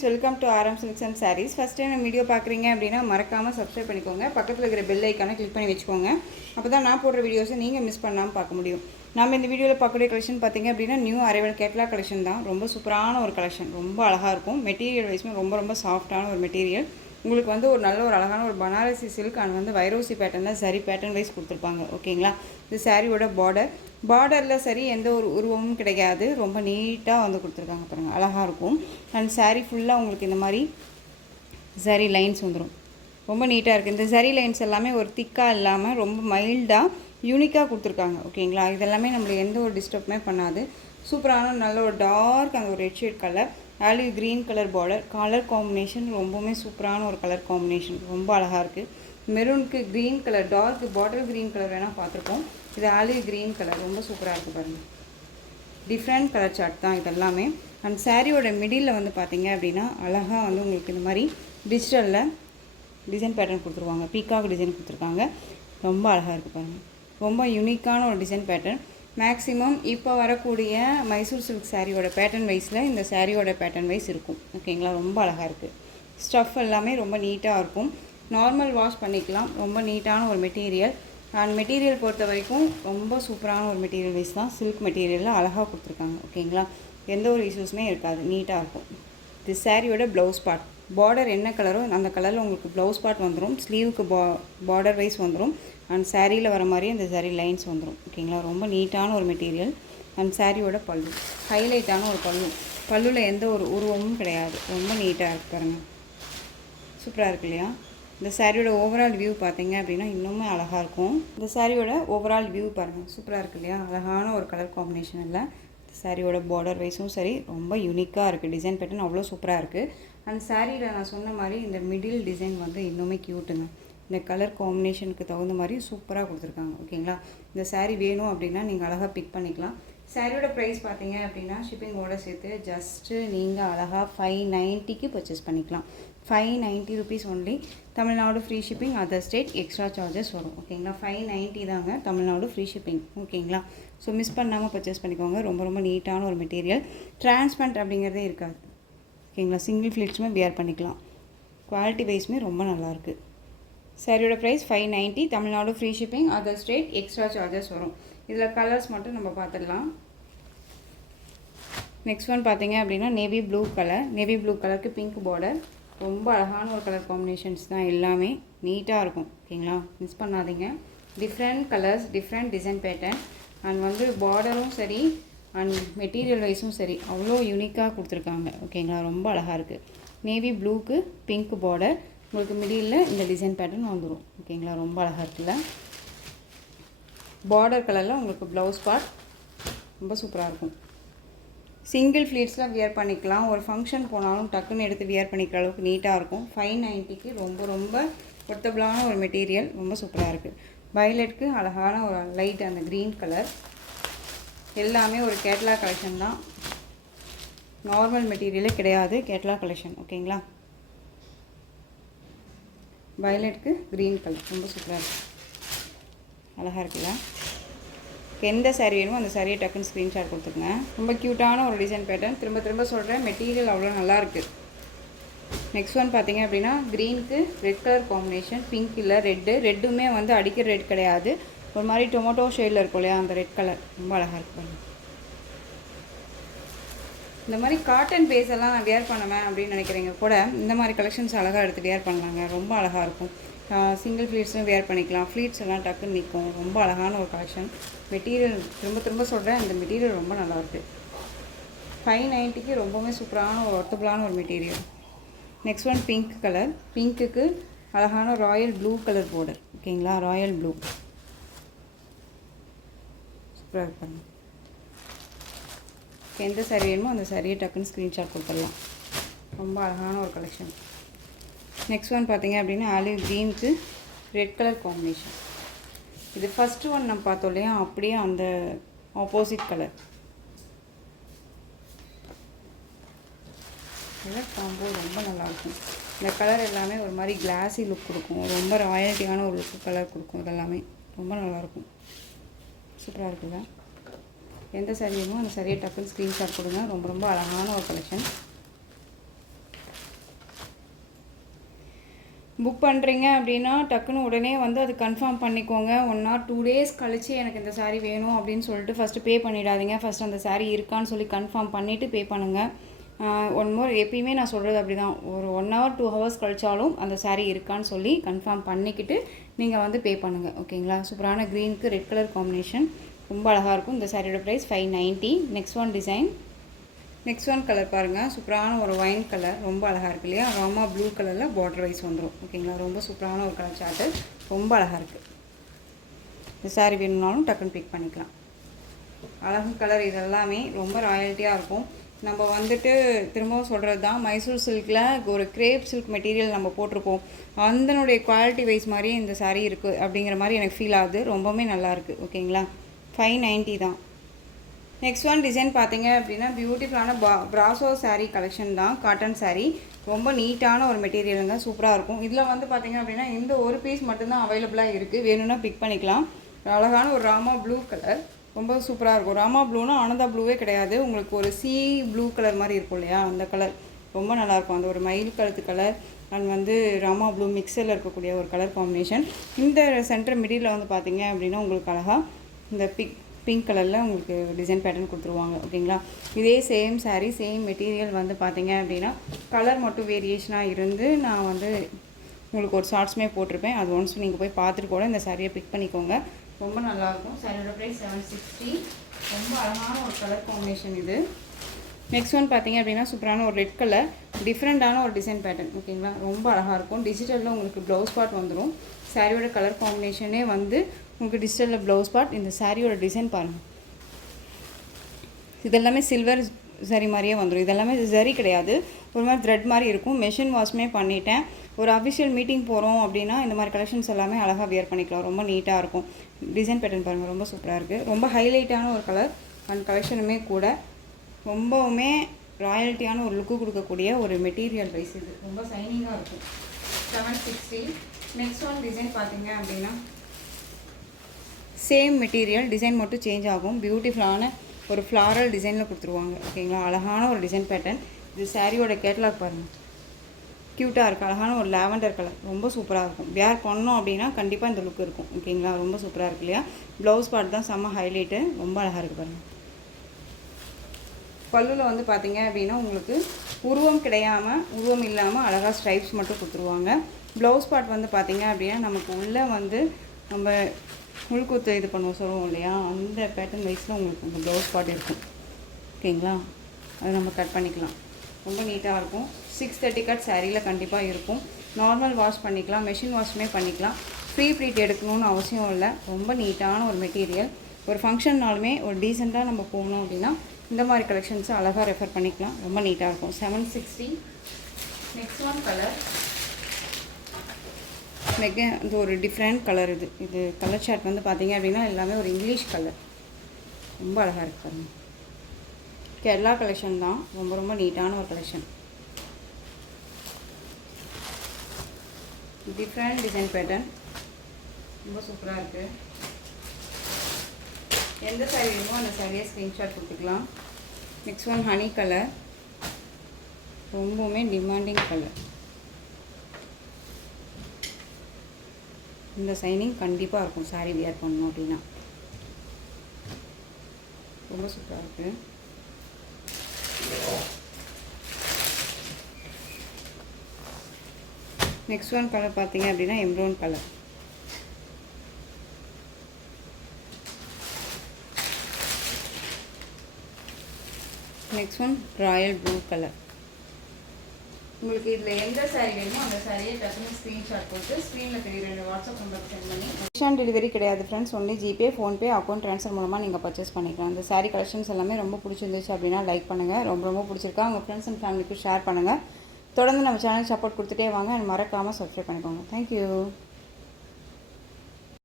friends, welcome to RM Silks and Sarees. First time இந்த video பார்க்குறீங்க அப்படின்னா மறக்காமல் சப்ஸ்கிரைப் பண்ணிக்கோங்க. பக்கத்தில் இருக்கிற பெல் ஐக்கானை கிளிக் பண்ணி வச்சுக்கோங்க. அப்போ தான் நான் போடுற வீடியோஸை நீங்கள் மிஸ் பண்ணாமல் பார்க்க முடியும். நம்ம இந்த வீடியோவில் பார்க்கக்கூடிய கலெக்ஷன் பார்த்தீங்க அப்படின்னா நியூ அரைவல் கேட்லாக் கலெக்ஷன் தான். ரொம்ப சூப்பரான ஒரு கலெக்ஷன், ரொம்ப அழகாக இருக்கும். மெட்டீரியல் வைஸ்மே ரொம்ப சாஃப்டான ஒரு மெட்டீரியல். உங்களுக்கு வந்து ஒரு நல்ல ஒரு அழகான ஒரு பனாரசி சில்க் அண்ட் வந்து வைரோசி பேட்டர்னில் சரி பேட்டர்ன் வைஸ் கொடுத்துருப்பாங்க. ஓகேங்களா, இது சாரியோட பார்டரில் சரி எந்த ஒரு உருவமும் கிடையாது. ரொம்ப நீட்டாக வந்து கொடுத்துருக்காங்க பாருங்கள், அழகாக இருக்கும். அண்ட் சாரீ ஃபுல்லாக உங்களுக்கு இந்த மாதிரி சரி லைன்ஸ் வந்துடும். ரொம்ப நீட்டாக இருக்குது. இந்த சரி லைன்ஸ் எல்லாமே ஒரு திக்காக இல்லாமல் ரொம்ப மைல்டாக யூனிக்காக கொடுத்துருக்காங்க. ஓகேங்களா, இதெல்லாமே நம்மளுக்கு எந்த ஒரு டிஸ்டர்புமே பண்ணாது. சூப்பரான நல்ல ஒரு டார்க் அந்த ஒரு red shade colour, olive green colour border, colour combination ரொம்பவுமே சூப்பரான ஒரு கலர் காம்பினேஷன், ரொம்ப அழகாக இருக்குது. மெரூனுக்கு green colour, dark bottle green colour வேணால் பார்த்துருக்கோம். இது ஆலிவ் க்ரீன் கலர் ரொம்ப சூப்பராக இருக்குது பாருங்கள். டிஃப்ரெண்ட் கலர் சார்ட் தான் இதெல்லாமே. அண்ட் சாரியோட மிடில் வந்து பார்த்திங்க அப்படின்னா அழகாக வந்து உங்களுக்கு இந்த மாதிரி டிஜிட்டலில் டிசைன் பேட்டர்ன் கொடுத்துருவாங்க. பீகாக் டிசைன் கொடுத்துருக்காங்க, ரொம்ப அழகாக இருக்குது பாருங்கள். ரொம்ப யூனிக்கான ஒரு டிசைன் பேட்டர்ன். மேக்ஸிமம் இப்போ வரக்கூடிய மைசூர் சில்க் சாரியோட பேட்டர்ன் வைஸில் இந்த சாரியோட பேட்டர்ன் வைஸ் இருக்கும். ஓகேங்களா, ரொம்ப அழகாக இருக்குது. ஸ்டஃப் எல்லாமே ரொம்ப நீட்டாக இருக்கும். நார்மல் வாஷ் பண்ணிக்கலாம். ரொம்ப நீட்டான ஒரு மெட்டீரியல். அண்ட் மெட்டீரியல் பொறுத்த வரைக்கும் ரொம்ப சூப்பரான ஒரு மெட்டீரியல் வைஸ் தான். சில்க் மெட்டீரியலில் அழகாக கொடுத்துருக்காங்க. ஓகேங்களா, எந்த ஒரு இஷ்யூஸுமே இருக்காது, நீட்டாக இருக்கும். இது சாரியோட ப்ளவுஸ் பார்ட். பார்டர் என்ன கலரோ அந்த கலரில் உங்களுக்கு ப்ளவுஸ் பார்ட் வந்துடும். ஸ்லீவுக்கு பார்டர் வைஸ் வந்துடும். அண்ட் சாரியில் வர மாதிரி அந்த சாரி லைன்ஸ் வந்துடும். ஓகேங்களா, ரொம்ப நீட்டான ஒரு மெட்டீரியல். அண்ட் சாரியோட பல்லு ஹைலைட்டான ஒரு பல்லுவில் எந்த ஒரு உருவமும் கிடையாது. ரொம்ப நீட்டாக இருக்குது பாருங்கள், சூப்பராக இருக்கு இல்லையா. இந்த சாரியோட ஓவரால் வியூ பார்த்தீங்க அப்படின்னா இன்னுமே அழகாக இருக்கும். இந்த சாரியோட ஓவரால் வியூ பாருங்கள், சூப்பராக இருக்குது இல்லையா. அழகான ஒரு கலர் காம்பினேஷன் இல்லை. சாரியோட பார்டர் வைஸும் சரி ரொம்ப யூனிக்காக இருக்குது. டிசைன் பேட்டர்ன் அவ்வளோ சூப்பராக இருக்குது. அண்ட் சாரியில் நான் சொன்ன மாதிரி இந்த மிடில் டிசைன் வந்து இன்னுமே க்யூட்டுங்க. இந்த கலர் காம்பினேஷனுக்கு தகுந்த மாதிரி சூப்பராக கொடுத்துருக்காங்க. ஓகேங்களா, இந்த சாரீ வேணும் அப்படின்னா நீங்கள் அழகாக பிக் பண்ணிக்கலாம். சாரியோட ப்ரைஸ் பார்த்தீங்க அப்படின்னா ஷிப்பிங்கோடு சேர்த்து ஜஸ்ட்டு நீங்கள் அழகாக 590க்கு பர்ச்சேஸ் பண்ணிக்கலாம். 590 rupees only. Tamil Nadu free shipping, other state extra charges வரும். ஓகேங்களா, 590 தாங்க தமிழ்நாடு ஃப்ரீ ஷிப்பிங். ஓகேங்களா, ஸோ மிஸ் பண்ணாமல் பர்ச்சேஸ் பண்ணிக்கோங்க. ரொம்ப நீட்டான ஒரு மெட்டீரியல். டிரான்ஸ்பரண்ட் அப்படிங்கிறதே இருக்காது. ஓகேங்களா, சிங்கிள் ஃப்ளீட்ஸுமே வியர் பண்ணிக்கலாம். குவாலிட்டி வைஸுமே ரொம்ப நல்லாயிருக்கு. சாரியோட price 590, Tamil Nadu free shipping, other state extra charges வரும். இதில் கலர்ஸ் மட்டும் நம்ம பார்த்துடலாம். நெக்ஸ்ட் ஒன் பார்த்தீங்க அப்படின்னா navy blue colour. Navy blue கலருக்கு பிங்க் பார்டர். ரொம்ப அழகான ஒரு கலர் காம்பினேஷன்ஸ் தான், எல்லாமே நீட்டாக இருக்கும். ஓகேங்களா, மிஸ் பண்ணாதீங்க. Different colours, different design pattern. And வந்து பார்டரும் சரி அண்ட் மெட்டீரியல் வைஸும் சரி அவ்வளோ யூனிக்காக கொடுத்துருக்காங்க. ஓகேங்களா, ரொம்ப அழகாக இருக்குது. நேவி ப்ளூக்கு பிங்க் பார்டர், உங்களுக்கு மிடில் இந்த டிசைன் பேட்டர்ன் வந்துடும். ஓகேங்களா, ரொம்ப அழகாக இருக்குல்ல. பார்டர் கலரில் உங்களுக்கு ப்ளவுஸ் பார்ட் ரொம்ப சூப்பராக இருக்கும். சிங்கிள் ஃப்ளீட்ஸில் வியர் பண்ணிக்கலாம். ஒரு ஃபங்க்ஷன் போனாலும் டக்குன்னு எடுத்து வியர் பண்ணிக்கிற அளவுக்கு நீட்டாக இருக்கும். 590க்கு ரொம்ப ஒர்த்தபிளான ஒரு மெட்டீரியல், ரொம்ப சூப்பராக இருக்குது. வயலட்டுக்கு அழகான ஒரு லைட் அந்த க்ரீன் கலர். எல்லாமே ஒரு கேட்லாக் கலெக்ஷன் தான், நார்மல் மெட்டீரியலே கிடையாது, கேட்லாக் கலெக்ஷன். ஓகேங்களா, வயலட்டுக்கு க்ரீன் கலர் ரொம்ப சூப்பராக இருக்குது, அழகாக இருக்குல்ல. எந்த சாரீ வேணுமோ அந்த சாரியை டக்குன்னு ஸ்க்ரீன்ஷாட் கொடுத்துருங்க. ரொம்ப க்யூட்டான ஒரு டிசைன் பேட்டர்ன். திரும்ப சொல்கிறேன், மெட்டீரியல் அவ்வளோ நல்லாயிருக்கு. நெக்ஸ்ட் ஒன் பார்த்தீங்க அப்படின்னா க்ரீனுக்கு ரெட் கலர் காம்பினேஷன். பிங்க் இல்லை, ரெட்டுமே வந்து அடிக்கிற ரெட் கிடையாது, ஒரு மாதிரி டொமேட்டோ ஷேடில் இருக்கும் இல்லையா, அந்த ரெட் கலர் ரொம்ப அழகாக இருக்கும். இந்த மாதிரி காட்டன் பேஸ் எல்லாம் நான் வியர் பண்ணுவேன் அப்படின்னு நினைக்கிறீங்க கூட இந்த மாதிரி கலெக்ஷன்ஸ் அழகாக எடுத்து வியர் பண்ணலாங்க, ரொம்ப அழகாக இருக்கும். சிங்கிள் ஃப்ளீட்ஸும் வியர் பண்ணிக்கலாம். ஃப்ளீட்ஸ் எல்லாம் டக்குன்னு நிற்கும். ரொம்ப அழகான ஒரு கலெக்ஷன். மெட்டீரியல் திரும்ப சொல்கிறேன், இந்த மெட்டீரியல் ரொம்ப நல்லாயிருக்கு. 590க்கு ரொம்பவுமே சூப்பரான ஒரு ஒர்த்தபிளான ஒரு material. Next one pink colour. பிங்க்குக்கு அழகான ராயல் ப்ளூ கலர் பார்டர். ஓகேங்களா, ராயல் ப்ளூ சூப்பராக இருப்பாங்க. எந்த சாரீ வேணுமோ அந்த சாரியை டக்குன்னு ஸ்க்ரீன்ஷாட் கொடுத்துடலாம். ரொம்ப அழகான ஒரு கலெக்ஷன். நெக்ஸ்ட் ஒன் பார்த்தீங்க அப்படின்னா ஆலிவ் க்ரீனுக்கு ரெட் கலர் காம்பினேஷன். இது ஃபஸ்ட்டு ஒன் நம்ம பார்த்தோம் இல்லையா, அப்படியே அந்த ஆப்போசிட் கலர். கலர் காம்போ ரொம்ப நல்லாயிருக்கும். இந்த கலர் எல்லாமே ஒரு மாதிரி கிளாஸி லுக் கொடுக்கும், ரொம்ப ராயல்ட்டியான ஒரு லுக் கலர் கொடுக்கும். இதெல்லாமே ரொம்ப நல்லாயிருக்கும், சூப்பராக இருக்குல்ல. எந்த சாரீ வேணுமோ அந்த சாரியை டக்குன்னு ஸ்க்ரீன்ஷாட் கொடுங்க. ரொம்ப அழகான ஒரு கலெக்ஷன். புக் பண்ணுறீங்க அப்படின்னா டக்குன்னு உடனே வந்து அது கன்ஃபார்ம் பண்ணிக்கோங்க. 1 or 2 days கழிச்சு எனக்கு இந்த சாரீ வேணும் அப்படின்னு சொல்லிட்டு ஃபஸ்ட்டு பே பண்ணிடாதீங்க. ஃபஸ்ட் அந்த சாரீ இருக்கான்னு சொல்லி கன்ஃபார்ம் பண்ணிவிட்டு பே பண்ணுங்கள். ஒன் மோர், எப்பயுமே நான் சொல்கிறது அப்படி தான். ஒரு 1 hour 2 hours கழிச்சாலும் அந்த சாரீ இருக்கான்னு சொல்லி கன்ஃபார்ம் பண்ணிக்கிட்டு நீங்கள் வந்து பே பண்ணுங்கள். ஓகேங்களா? சூப்பரான க்ரீனுக்கு ரெட் கலர் காம்பினேஷன் ரொம்ப அழகாக இருக்கும். இந்த சாரியோட price 590. Next one design. Next one colour பாருங்கள். சூப்பரான ஒரு ஒயின் கலர் ரொம்ப அழகாக இருக்குது இல்லையா? ராமா ப்ளூ கலரில் பார்டர் வைஸ் வந்துடும். ஓகேங்களா? ரொம்ப சூப்பரான ஒரு கலர் சார்ட்டு, ரொம்ப அழகாக இருக்குது. இந்த சாரீ வேணும்னாலும் டக்குன்னு பிக் பண்ணிக்கலாம். அழகு கலர் இதெல்லாமே ரொம்ப ராயல்ட்டியாக இருக்கும். நம்ம வந்துட்டு திரும்பவும் சொல்கிறது தான், மைசூர் சில்கில் ஒரு கிரேப் சில்க் மெட்டீரியல் நம்ம போட்டிருப்போம். அதனுடைய குவாலிட்டி வைஸ் மாதிரியே இந்த சாரீ இருக்குது அப்படிங்கிற மாதிரி எனக்கு ஃபீல் ஆகுது. ரொம்பவுமே நல்லாயிருக்கு. ஓகேங்களா? 590 தான். நெக்ஸ்ட் ஒன் டிசைன் பார்த்தீங்க அப்படின்னா பியூட்டிஃபுல்லான பிராசோ சாரீ கலெக்ஷன் தான். காட்டன் சாரீ ரொம்ப நீட்டான ஒரு மெட்டீரியலுங்க. சூப்பராக இருக்கும். இதில் வந்து பார்த்தீங்க அப்படின்னா இந்த ஒரு பீஸ் மட்டும்தான் அவைலபிளாக இருக்குது. வேணும்னா பிக் பண்ணிக்கலாம். அழகான ஒரு ராமா ப்ளூ கலர் ரொம்ப சூப்பராக இருக்கும். ராமா ப்ளூனா ஆனந்தா ப்ளூவே கிடையாது, உங்களுக்கு ஒரு சி ப்ளூ கலர் மாதிரி இருக்கும் இல்லையா? அந்த கலர் ரொம்ப நல்லாயிருக்கும். அந்த ஒரு மயில் கழுத்து கலர் அண்ட் வந்து ராமா ப்ளூ மிக்சரில் இருக்கக்கூடிய ஒரு கலர் காம்பினேஷன். இந்த சென்டர் மிடில் வந்து பார்த்தீங்க அப்படின்னா உங்களுக்கு அழகாக இந்த பிங்க் கலரில் உங்களுக்கு டிசைன் பேட்டர்ன் கொடுத்துருவாங்க. ஓகேங்களா? இதே சேம் சாரீ சேம் மெட்டீரியல் வந்து பார்த்தீங்க அப்படின்னா கலர் மட்டும் வேரியேஷனாக இருந்து நான் வந்து உங்களுக்கு ஒரு ஷார்ட்ஸுமே போட்டிருப்பேன். அது ஒன்ஸ் நீங்கள் போய் பார்த்துட்டு கூட இந்த சாரியை பிக் பண்ணிக்கோங்க. ரொம்ப நல்லாயிருக்கும். சாரியோட ப்ரைஸ் 760. ரொம்ப அழகான ஒரு கலர் காம்பினேஷன் இது. நெக்ஸ்ட் ஒன் பார்த்தீங்க அப்படின்னா சூப்பரான ஒரு ரெட் கலர் டிஃப்ரெண்ட்டான ஒரு டிசைன் பேட்டர்ன். ஓகேங்களா? ரொம்ப அழகாக இருக்கும். டிஜிட்டலில் உங்களுக்கு ப்ளவுஸ் பார்ட் வந்துடும். சாரியோட கலர் காம்பினேஷனே வந்து உங்களுக்கு டிஜிட்டலில் ப்ளவுஸ் பார்ட். இந்த சாரியோட டிசைன் பாருங்கள். இதெல்லாமே சில்வர் சரி மாதிரியே வந்துடும். இதெல்லாமே சரி கிடையாது, ஒரு மாதிரி த்ரெட் மாதிரி இருக்கும். மெஷின் வாஷ்மே பண்ணிட்டேன். ஒரு அஃபிஷியல் மீட்டிங் போகிறோம் அப்படின்னா இந்த மாதிரி கலெக்ஷன்ஸ் எல்லாமே அழகாக வியர் பண்ணிக்கலாம். ரொம்ப நீட்டாக இருக்கும். டிசைன் பேட்டர்ன் பாருங்கள், ரொம்ப சூப்பராக இருக்குது. ரொம்ப ஹைலைட்டான ஒரு கலர் அண்ட் கலெக்ஷனுமே கூட ரொம்பவுமே ராயல்ட்டியான ஒரு லுக்கு கொடுக்கக்கூடிய ஒரு மெட்டீரியல் வைஸ் இது. ரொம்ப சைனிங்காக இருக்கும். 760. நெக்ஸ்ட் ஒன் டிசைன் பார்த்தீங்க அப்படின்னா சேம் மெட்டீரியல், டிசைன் மட்டும் சேஞ்ச் ஆகும். பியூட்டிஃபுல்லான ஒரு ஃப்ளாரல் டிசைனில் கொடுத்துருவாங்க. ஓகேங்களா? அழகான ஒரு டிசைன் பேட்டர்ன். இது சாரியோட கேட்லாக் பாருங்கள், க்யூட்டாக இருக்குது. அழகான ஒரு லாவெண்டர் கலர் ரொம்ப சூப்பராக இருக்கும். வேர் பண்ணோம் அப்படின்னா கண்டிப்பாக இந்த லுக் இருக்கும். ஓகேங்களா? ரொம்ப சூப்பராக இருக்கு இல்லையா? ப்ளவுஸ் பார்ட் தான் செம்ம ஹைலைட்டு, ரொம்ப அழகாக இருக்குது பாருங்கள். பல்லுவில் வந்து பார்த்தீங்க அப்படின்னா உங்களுக்கு உருவம் கிடையாமல் உருவம் இல்லாமல் அழகாக ஸ்ட்ரைப்ஸ் மட்டும் கொடுத்துருவாங்க. ப்ளவுஸ் பார்ட் வந்து பார்த்தீங்க அப்படின்னா நமக்கு உள்ளே வந்து நம்ம முழுக்குத்து இது பண்ணுவோம் சொல்லுவோம் இல்லையா? அந்த பேட்டர்ன் வைஸில் உங்களுக்கு அந்த ப்ளவுஸ் பார்ட் இருக்கும். ஓகேங்களா? அதை நம்ம கட் பண்ணிக்கலாம். ரொம்ப நீட்டாக இருக்கும். 630 கட் சாரியில் கண்டிப்பாக இருக்கும். நார்மல் வாஷ் பண்ணிக்கலாம், மெஷின் வாஷ்மே பண்ணிக்கலாம். ஃப்ரீ ப்ளீட் எடுக்கணும்னு அவசியம் இல்லை. ரொம்ப நீட்டான ஒரு மெட்டீரியல். ஒரு ஃபங்க்ஷன்னாலுமே ஒரு டீசெண்டாக நம்ம போகணும் அப்படின்னா இந்த மாதிரி கலெக்ஷன்ஸை அழகாக ரெஃபர் பண்ணிக்கலாம். ரொம்ப நீட்டாக இருக்கும். 760. நெக்ஸ்ட் ஒன் கலர் இது ஒரு டிஃப்ரெண்ட் கலர். இது கலர் ஷார்ட் வந்து பார்த்தீங்க அப்படின்னா எல்லாமே ஒரு இங்கிலீஷ் கலர். ரொம்ப அழகாக இருக்குது பாருங்கள். கேரளா கலெக்ஷன் தான். ரொம்ப ரொம்ப நீட்டான ஒரு கலெக்ஷன். டிஃப்ரெண்ட் டிசைன் பேட்டர்ன் ரொம்ப சூப்பராக இருக்குது. எந்த சாரீ வேணுமோ அந்த சாரியை ஸ்க்ரீன்ஷாட் கொடுத்துக்கலாம். நெக்ஸ்ட் ஒன் ஹனி கலர், ரொம்பவுமே டிமாண்டிங் கலர். இந்த சைனிங் கண்டிப்பாக இருக்கும் சாரீ வியர் பண்ணணும் அப்படின்னா. ரொம்ப சூப்பராக இருக்குது. நெக்ஸ்ட் ஒன் கலர் பார்த்தீங்க அப்படின்னா எம்ப்ரோன் colour. Next one royal blue colour. உங்களுக்கு இதில் எந்த சாரீ வேணுமோ அந்த சாரியை டக்குனு ஸ்க்ரீன்ஷாட் கொடுத்து ஸ்க்ரீனில் தெரியுற வாட்ஸ்அப் நம்பருக்கு சென்ட் பண்ணி. கேஷ் ஆன் டெலிவரி கிடையாது friends. Only GPay, PhonePe, account transfer மூலமாக நீங்கள் பர்ச்சேஸ் பண்ணிக்கலாம். இந்த சாரீ கலெக்ஷன்ஸ் எல்லாமே ரொம்ப பிடிச்சிருந்துச்சு அப்படின்னா லைக் பண்ணுங்கள். ரொம்ப ரொம்ப பிடிச்சிருக்கா உங்கள் ஃப்ரெண்ட்ஸ் அண்ட் ஃபேமிலிக்கு ஷேர் பண்ணுங்கள். தொடர்ந்து நம்ம சேனல் சப்போர்ட் கொடுத்துட்டே வாங்க. மறக்காமல் சப்ஸ்கிரைப் பண்ணிக்கோங்க. தேங்க்யூ.